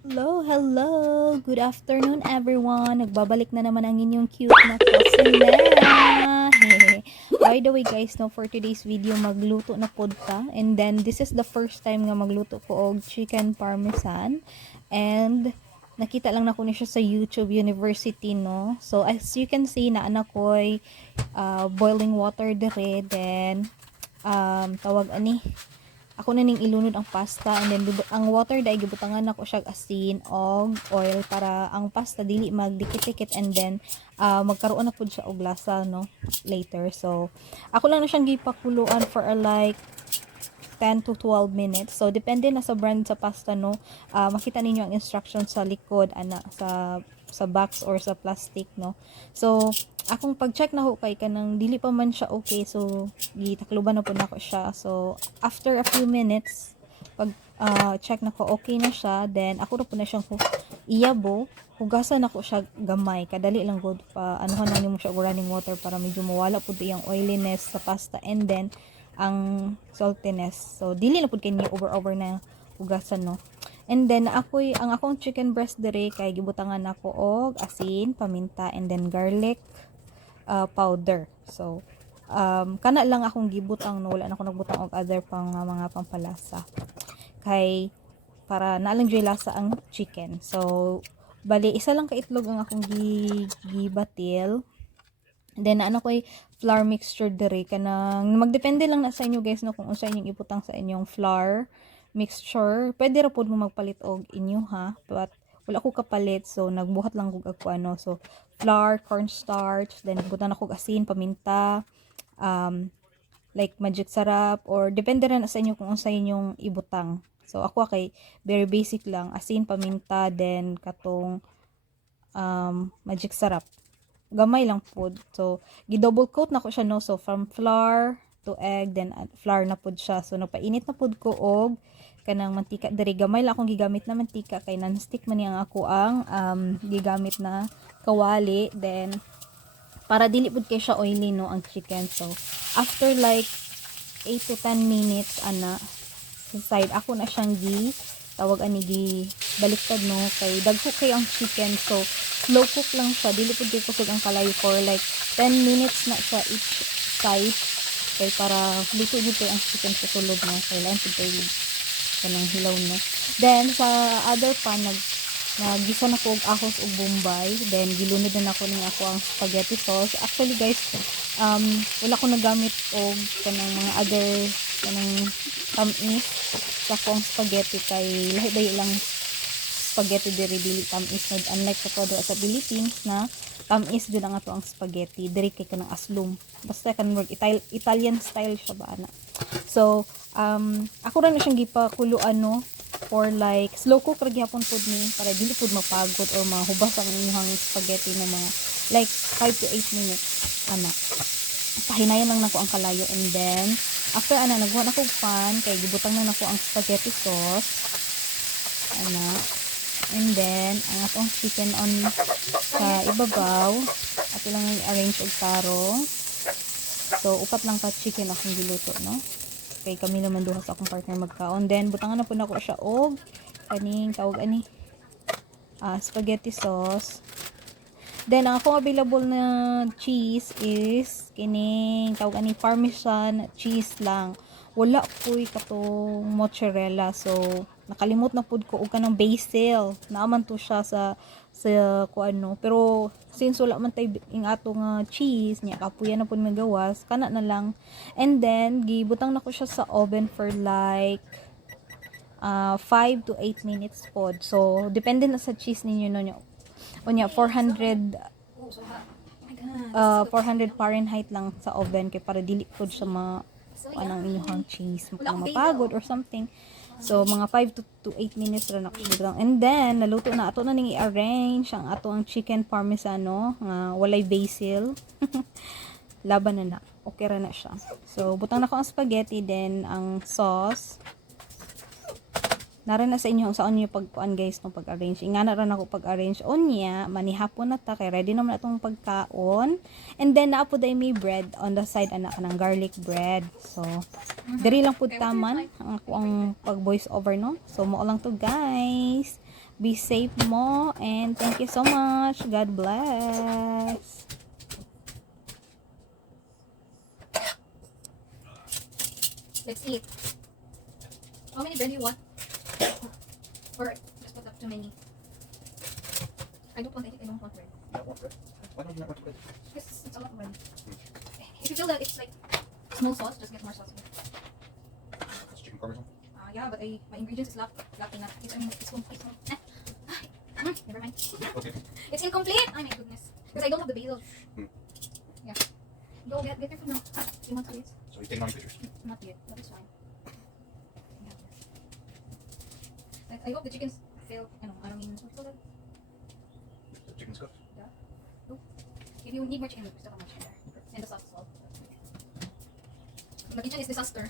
Hello, hello! Good afternoon everyone! Nagbabalik na naman ang inyong cute na Cosinella! By the way guys, no, for today's video, magluto na pod ta. And then, this is the first time nga magluto ko og chicken parmesan. And, nakita lang na ko ni siya sa YouTube University, no? So, as you can see, na anak ko'y boiling water dire. Then, tawag ani, ako na ning ilunod ang pasta, and then ang water dai gibutangan nako siya asin og oil para ang pasta dili magdikit-dikit, and then magkaroon na pud siya og lasa, no, later. So ako lang na siyang gipakuluan for like 10 to 12 minutes. So depende na sa brand sa pasta, no. Makita ninyo ang instructions sa likod ana sa box or sa plastic, no. So akong pag-check na ho kay kanang dili pa man siya okay, so gitakluban na po nako siya. So after a few minutes, pag check na ko okay na siya, then ako na po na siyang iyabo, hugasan ako siya gamay, kadali lang gud pa anuhan na nimo siya running water para medyo mawala pud iyang oiliness sa pasta, and then ang saltiness. So dili na pud kay ni over na hugasan, no. And then ang akong chicken breast dire kay gibutangan ako og asin, paminta, and then garlic powder. So kana lang akong gibutang, no, wala na ako nagbutang og other pang mga pampalasa. Kay para naalang joy lasa ang chicken. So bali isa lang ka itlog ang akong gibatil. Then ano ko'y flour mixture dire, kanang magdepende lang na sa inyo guys, no, kung unsa inyong ibutang sa inyong flour mixture. Pwede ra pod mo magpalit og inyo, ha, but wala ko kapalit, so nagbuhat lang kog ako ano. So flour, cornstarch, then butan ako asin, paminta, like magic sarap, or depende na sa inyo kung unsa inyong ibutang. So ako kay very basic lang, asin, paminta, then katong magic sarap, gamay lang pod. So gi-double coat na ko siya, no. So from flour to egg, then flour na pod siya. So nagpainit na pod ko og kanang mantika diri, gamay lang akong gigamit na mantika kay non-stick man ang ako ang gigamit na kawali. Then para dili pud kay siya oily, no, ang chicken. So after like 8 to 10 minutes ana sa side, ako na siyang tawag ani baliktad, no, kay dagko kay ang chicken. So slow cook lang siya, dili pud kay kusog ang kalayo for like 10 minutes na siya each side, kay para luto gid kay ang chicken sa sulod, no, kay lain pud kay kanang hilaw, no. Then sa other pan naggisa na ko og ahos ug bombay, then gilunod na ako ning ako ang spaghetti sauce. Actually guys, wala ko nagamit og kanang mga other kanang tamis sa akong spaghetti, kay lahi lang spaghetti diri, dili tamis, no, unlike sa todo sa Philippines na tamis jud ang ato ang spaghetti diri kay kanang aslum, basta kan work Italian style siya ba ana. So ako ra na siyang gipakuluan, no, for like slow cook ra gyapon pud ni para dili pud mapagod or mahubas ang inyong spaghetti na mga like 5 to 8 minutes ana. Pahinayan lang nako ang kalayo, and then after ana nagwa na ko pan, kay gibutang na nako ang spaghetti sauce ana, and then ang atong chicken on sa ibabaw ato lang i-arrange og tarong. So upat lang ka chicken akong giluto, no, kay kami naman duha sa akong partner magkaon. Then butangan na po nako siya og kaning tawag ani spaghetti sauce. Then ang akong available na cheese is kining tawag ani parmesan cheese lang, wala po'y katong mozzarella. So nakalimot na pud ko og kanang basil, naaman to siya sa kuano, pero since wala man tay ing ato nga cheese nya, kapuyan na pud magawas kana na lang. And then gibutang nako siya sa oven for like 5 to 8 minutes pod. So depende na sa cheese ninyo, no, onya 400 Fahrenheit lang sa oven, kay para dili pod siya anong inyong cheese mapagod or something. So mga 5 to 8 minutes ra na ko. And then naluto na ato na ning i-arrange ang ato ang chicken parmesan, no, nga walay basil. Laban na okay ra na siya. So butang na ko ang spaghetti, then ang sauce nara na sa inyo sa inyo pagkuan guys, no, pag-arrange. Ingana ra nako pag-arrange onya, manihapon na ta kay ready naman atong pagkaon. And then naa pud ay may bread on the side, ana kanang garlic bread. So diri lang pud taman ang ako ang pag voice over, no. So mo lang to guys. Be safe mo. And thank you so much. God bless. Let's eat. How many bread do you want? Or just put up too many? I don't want bread. You don't want bread? Why don't you not want bread? Because it's a lot of bread. If you feel that it's like small sauce, just get more sauce. It's chicken parmesan. Yeah, but my ingredients is lacking. It's complete. Never mind. Okay. It's incomplete. Oh my goodness. Because I don't have the basil. Yeah. Go get your food now. You want to eat? So you're taking on pictures? Not yet, but it's fine. Like, I hope the chickens fail. I don't mean, what do you call that? The chicken's cooked. If you need more chicken, still have more chicken there. And the sauce as well. The kitchen is disaster.